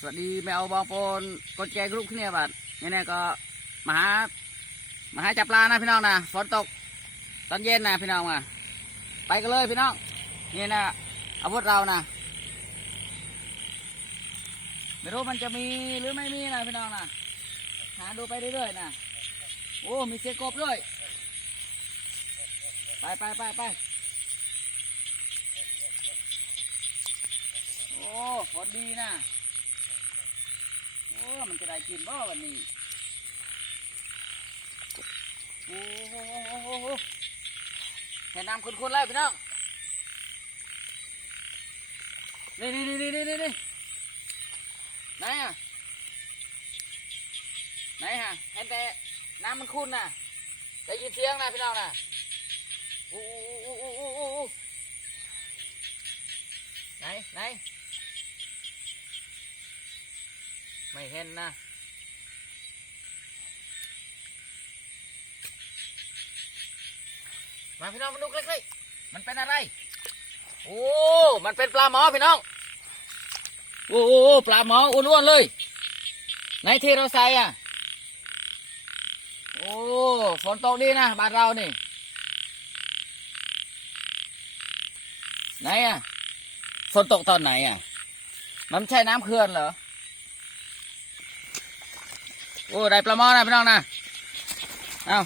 สวัสดีแมวบองโปนกดแจกลูกขึ้นเนี่ยบัดนี่เนี่ยก็มาหามาหาจับปลานะพี่น้องนะฝนตกตอนเย็นนะพี่น้องมาไปกันเลยพี่น้องนี่นะอาวุธเรานะไม่รู้มันจะมีหรือไม่มีนะพี่น้องนะหาดูไปเรื่อยๆนะโอ้มีเสียกบด้วยไปไปไปไปโอ้ฝนดีนะโอ้ มันจะได้กินบ่วันนี้โอ้โหโอ้โหแค่น้ำคุณๆเลยพี่น้องนี่นี่นี่นี่นี่นี่ไหนอะไหนฮะเห็นแต่น้ำมันขุ่นน่ะได้ยินเสียงนะพี่น้องน่ะโอ้โอ้โอ้โอ้โอ้โอ้ไหนไหน ไม่เห็นนะมาพี่น้องมาดูใกล้ๆมันเป็นอะไร โอ้ มันเป็นปลาหมอพี่น้อง โอ้โอปลาหมออ้วนๆเลย ไหนที่เราใส่อะ โอ้ ฝนตกดีนะบ้านเรานี่ ไหนอะ ฝนตกตอนไหนอะ มันใช่น้ำเขื่อนเหรอ โอ้ได้ปลาหมอนะพี่น้องนะเอา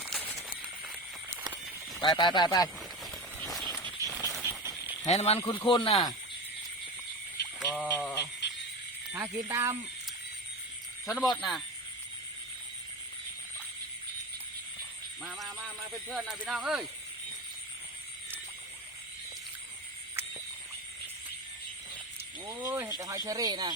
ไปไปไปไปเห็นมันคุ้นๆนะก็หากินตามชนบทนะมามามามาเป็นเพื่อนนะพี่น้องเอ้ยโอ้ยเห็นแต่หอยเชอรี่นะ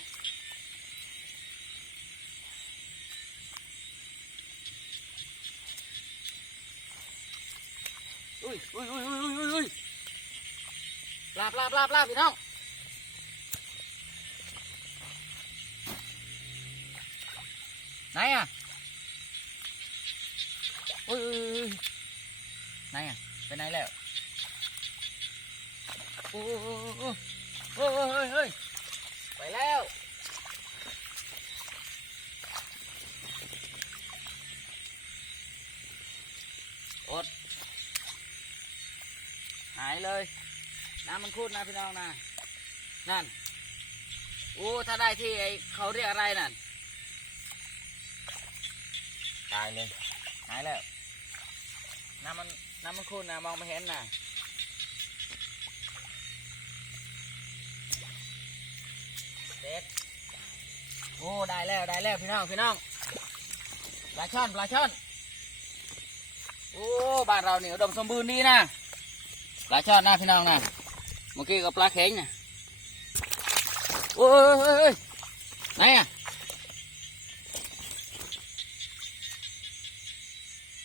ยอุ้ยอุ้ยอุ้ยอุ้ยอุ้ยลาบลาบลาบลาบพี่น้องไหนอะอุ้ยไหนอะไปไหนแล้วโอ้โอ้โอ้โอ้โอ้ยเฮ้ยไปแล้วอด เลย น้ำมันขุ่นนะพี่น้องนะนั่นโอ้ถ้าได้ที่ไอเขาเรียกอะไรนั่นตายเลยหายแล้วน้ำมันน้ำมันขุ่นนะมองไม่เห็นนะเด็ดโอ้ได้แล้วได้แล้วพี่น้องพี่น้องปลาช่อนปลาช่อนโอ้บ้านเราเนี่ยอุดมสมบูรณ์ดีนะ ปลาช่อนนะพี่น้องนะเมื่อกี้ก็ปลาเข็งนะโอ้ยเอ้ยไหนอะ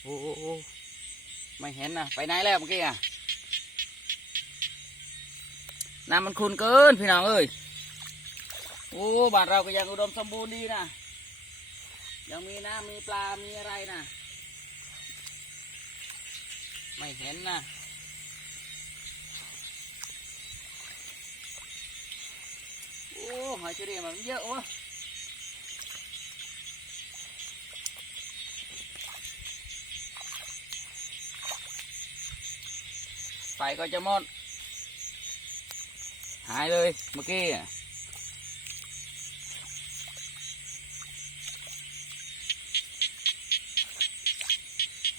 โอ้โอ้โอ้ไม่เห็นนะไปไหนแล้วเมื่อกี้อะน้ำมันขุ่นเกินพี่น้องเอ้ยโอ้บ้านเราก็ยังอุดมสมบูรณ์ดีนะยังมีน้ำมีปลามีอะไรนะไม่เห็นนะ โอ้ หอยเชอรี่มันเยอะวะไฟก็จะหมดหายเลยเมื่อกี้อะ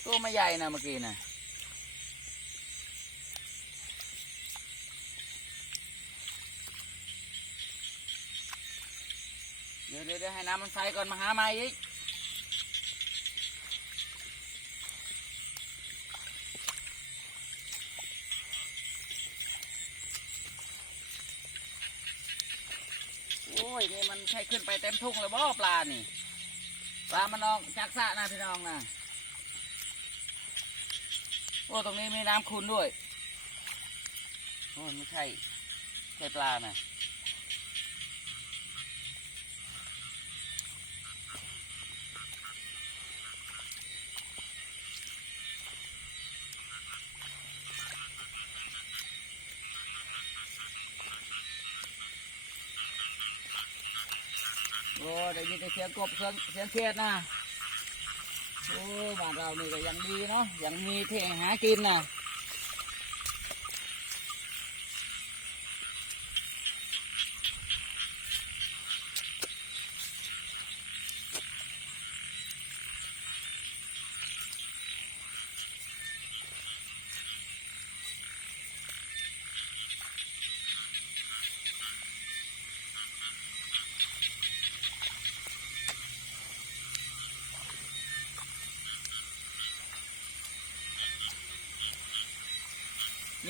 ตัวไม่ใหญ่นะเมื่อกี้นะ ดี๋ยวเดี๋ยวเดี๋ยวให้น้ำมันใสก่อนมาหาไม้อีกโอ้ยนี่มันใช่ขึ้นไปเต็มทุ่งเลยบ่ปลานี่ปลามันออกจากสระนะพี่น้องนะโอ้ตรงนี้มีน้ำขุ่นด้วยโอ้ไม่ใช่ใช่ปลานะ เสียงกบเสียงเสียงเทียดนะโอ้บ้านเรานี่ก็ยังดีเนาะยังมีเที่หากินนะ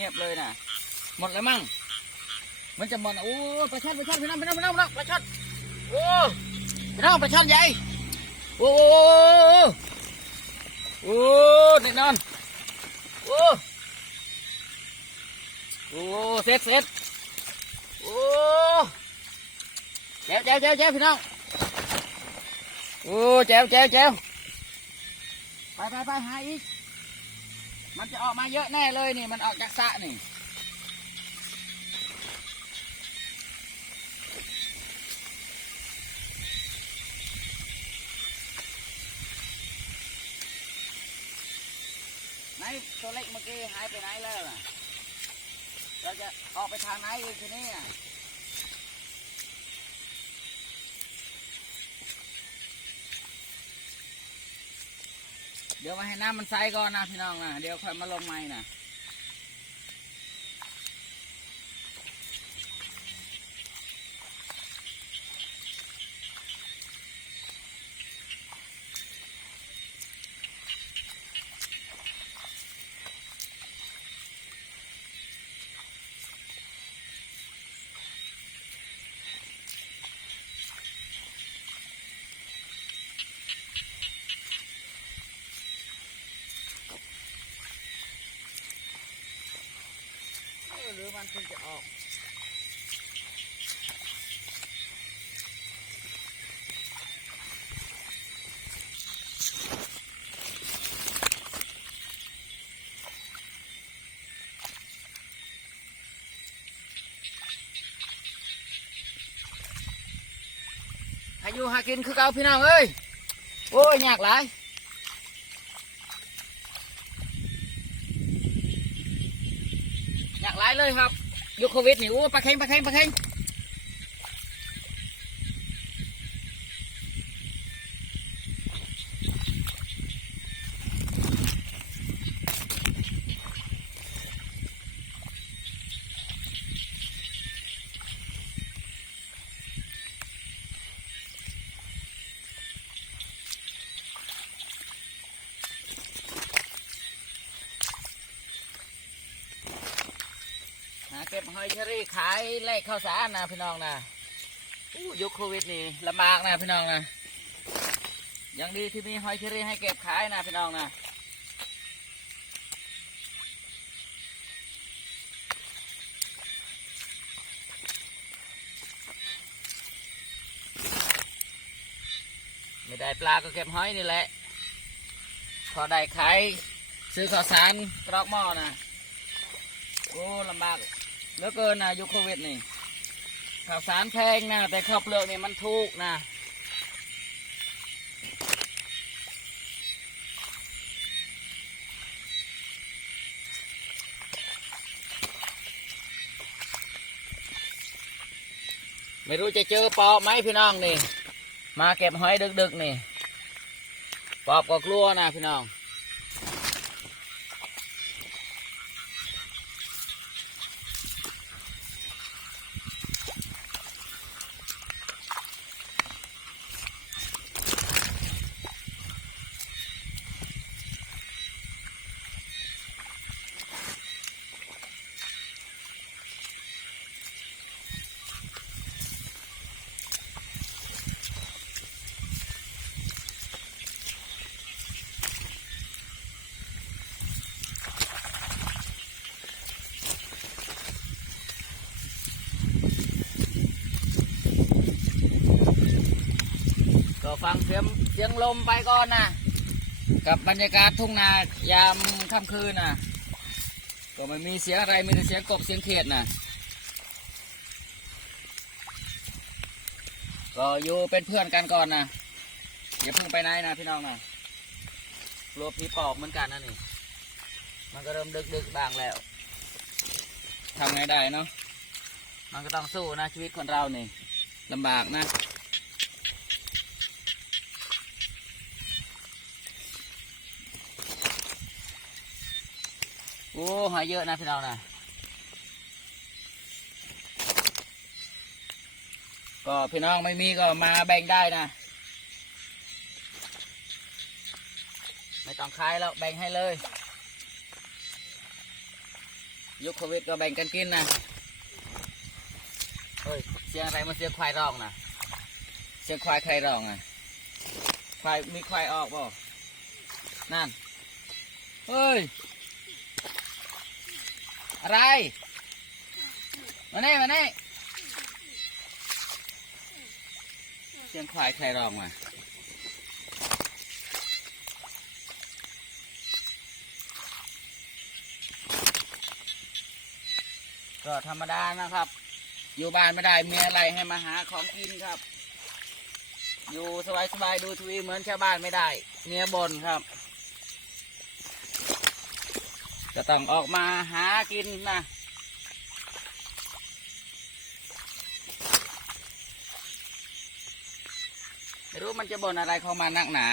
งียบเลยนะหมดแล้วมั้งมันจะหมดโอ้ปลาช่อนปลาช่อนพี่น้องพี่น้องพี่น้องพี่น้องปลาช่อนโอ้พี่น้องปลาช่อนใหญ่โอ้โอ้แน่นอนโอ้โอ้เสร็จเสร็จโอ้แจ๋วแจ๋วแจ๋วแจ๋วพี่น้องโอ้แจ๋วแจ๋วแจ๋วไปไปไปหาอีก มันจะออกมาเยอะแน่เลยนี่ มันออกจากสระนี่ไหนตัวเล็กเมื่อกี้หายไปไหนแล้วล่ะเราจะออกไปทางไหนอีกทีนี้ เดี๋ยวมาให้น้ำมันใสก่อนนะพี่น้องนะเดี๋ยวค่อยมาลงไม้นะ มันเพิ่งจะออกหาอยู่หากินคือเก่าพี่น้องเอ้ย โอ้ยยากหลาย อยากหลายเลยครับยุคโควิดนี่โอ้ปลาเค็งปลาเค็งปลาเค็ง อยเชอรี่ขายแลกข้าวสารนะพี่น้องนะอู้ยุคโควิดนี่ลำบากนะพี่น้องนะยังดีที่มีหอยเชอรี่ให้เก็บขายนะพี่น้องนะไม่ได้ปลาก็เก็บหอยนี่แหละพอได้ขายซื้อข้าวสารกรอกหม้อนะโอ้ลำบาก เหลือเกินนะยุคโควิดนี่ข้าวสารแพงนะแต่ข้าวเปลือกนี่มันถูกนะไม่รู้จะเจอปอบไหมพี่น้องนี่ มาเก็บหอยดึกๆนี่ ปอบก็กลัวนะพี่น้อง ก็ฟังเสียงเสียงลมไปก่อนนะกับบรรยากาศทุ่งนายามค่ำคืนนะก็ไม่มีเสียงอะไรมีแต่เสียงกบเสียงเขียดนะก็อยู่เป็นเพื่อนกันก่อนนะอย่าเพิ่งไปไหนนะพี่น้องนะกลัวผีปอบเหมือนกันนะนี่ มันก็เริ่มดึกๆบ้างแล้วทำไงได้เนาะมันก็ต้องสู้นะชีวิตคนเรานี่ลำบากนะ อ้หายเยอะนะพี่น้องนะก็พี่น้องไม่มีก็มาแบ่งได้นะ ไม่ต้องขายแล้วแบ่งให้เลย ยุคโควิดก็แบ่งกันกินนะเฮ้ยเสียงอะไรมาเสียงควายร้องนะเสียงควายใครร้องอะควายมีควายออกบ่นั่นเฮ้ย อะไร มาแน่มาแน่เสียงควายใครร้องมาก็ธรรมดานะครับ อยู่บ้านไม่ได้มีอะไรให้มาหาของกินครับ อยู่สบายๆดูทีวีเหมือนชาวบ้านไม่ได้ เมียบนครับ จะต้องออกมาหากินนะไม่รู้มันจะบ่นอะไรเข้ามานักหนา